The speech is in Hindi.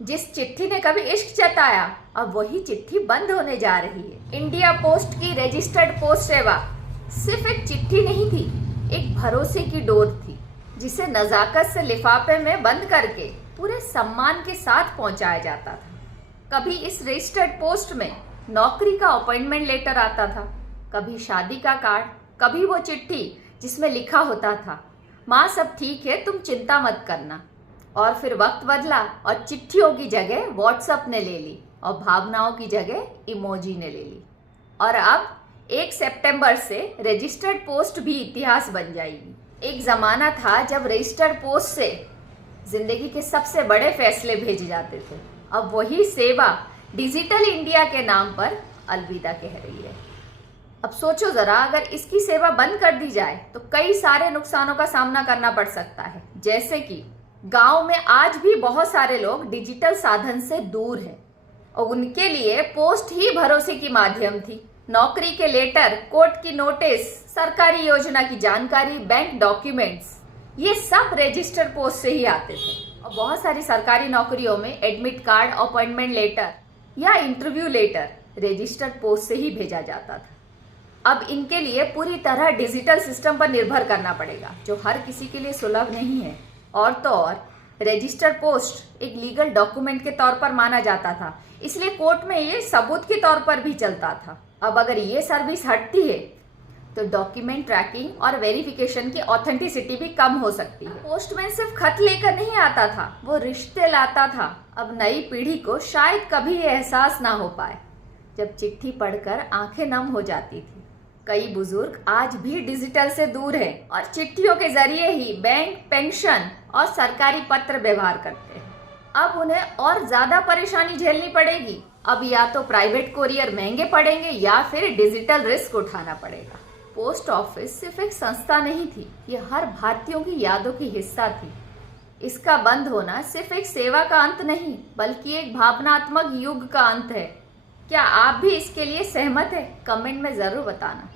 जिस चिट्ठी ने कभी इश्क जताया, अब वही चिट्ठी बंद होने जा रही है। इंडिया पोस्ट की रजिस्टर्ड पोस्ट सेवा सिर्फ एक चिट्ठी नहीं थी, एक भरोसे की डोर थी, जिसे नजाकत से लिफाफे में बंद करके पूरे सम्मान के साथ पहुंचाया जाता था। कभी इस रजिस्टर्ड पोस्ट में नौकरी का अपॉइंटमेंट लेटर आता था, कभी शादी का कार्ड, कभी वो चिट्ठी जिसमें लिखा होता था, माँ सब ठीक है, तुम चिंता मत करना। और फिर वक्त बदला और चिट्ठियों की जगह व्हाट्सएप ने ले ली और भावनाओं की जगह इमोजी ने ले ली। और अब 1 सितंबर से रजिस्टर्ड पोस्ट भी इतिहास बन जाएगी। एक जमाना था जब रजिस्टर्ड पोस्ट से जिंदगी के सबसे बड़े फैसले भेजे जाते थे। अब वही सेवा डिजिटल इंडिया के नाम पर अलविदा कह रही है। अब सोचो जरा, अगर इसकी सेवा बंद कर दी जाए तो कई सारे नुकसानों का सामना करना पड़ सकता है। जैसे कि गांव में आज भी बहुत सारे लोग डिजिटल साधन से दूर हैं और उनके लिए पोस्ट ही भरोसे की माध्यम थी। नौकरी के लेटर, कोर्ट की नोटिस, सरकारी योजना की जानकारी, बैंक डॉक्यूमेंट्स, ये सब रजिस्टर पोस्ट से ही आते थे। और बहुत सारी सरकारी नौकरियों में एडमिट कार्ड, अपॉइंटमेंट लेटर या इंटरव्यू लेटर रजिस्टर्ड पोस्ट से ही भेजा जाता था। अब इनके लिए पूरी तरह डिजिटल सिस्टम पर निर्भर करना पड़ेगा, जो हर किसी के लिए सुलभ नहीं है। और तो और रजिस्टर्ड पोस्ट एक लीगल डॉक्यूमेंट के तौर पर माना जाता था, इसलिए कोर्ट में ये सबूत के तौर पर भी चलता था। अब अगर ये सर्विस हटती है तो डॉक्यूमेंट ट्रैकिंग और वेरिफिकेशन की ऑथेंटिसिटी भी कम हो सकती है। पोस्टमैन सिर्फ खत लेकर नहीं आता था, वो रिश्ते लाता था। अब नई पीढ़ी को शायद कभी ये एहसास ना हो पाए जब चिट्ठी पढ़कर आंखें नम हो जाती थी। कई बुजुर्ग आज भी डिजिटल से दूर हैं और चिट्ठियों के जरिए ही बैंक, पेंशन और सरकारी पत्र व्यवहार करते हैं। अब उन्हें और ज्यादा परेशानी झेलनी पड़ेगी। अब या तो प्राइवेट कोरियर महंगे पड़ेंगे या फिर डिजिटल रिस्क उठाना पड़ेगा। पोस्ट ऑफिस सिर्फ एक संस्था नहीं थी, ये हर भारतीयों की यादों की हिस्सा थी। इसका बंद होना सिर्फ एक सेवा का अंत नहीं, बल्कि एक भावनात्मक युग का अंत है। क्या आप भी इसके लिए सहमत है? कमेंट में जरूर बताना।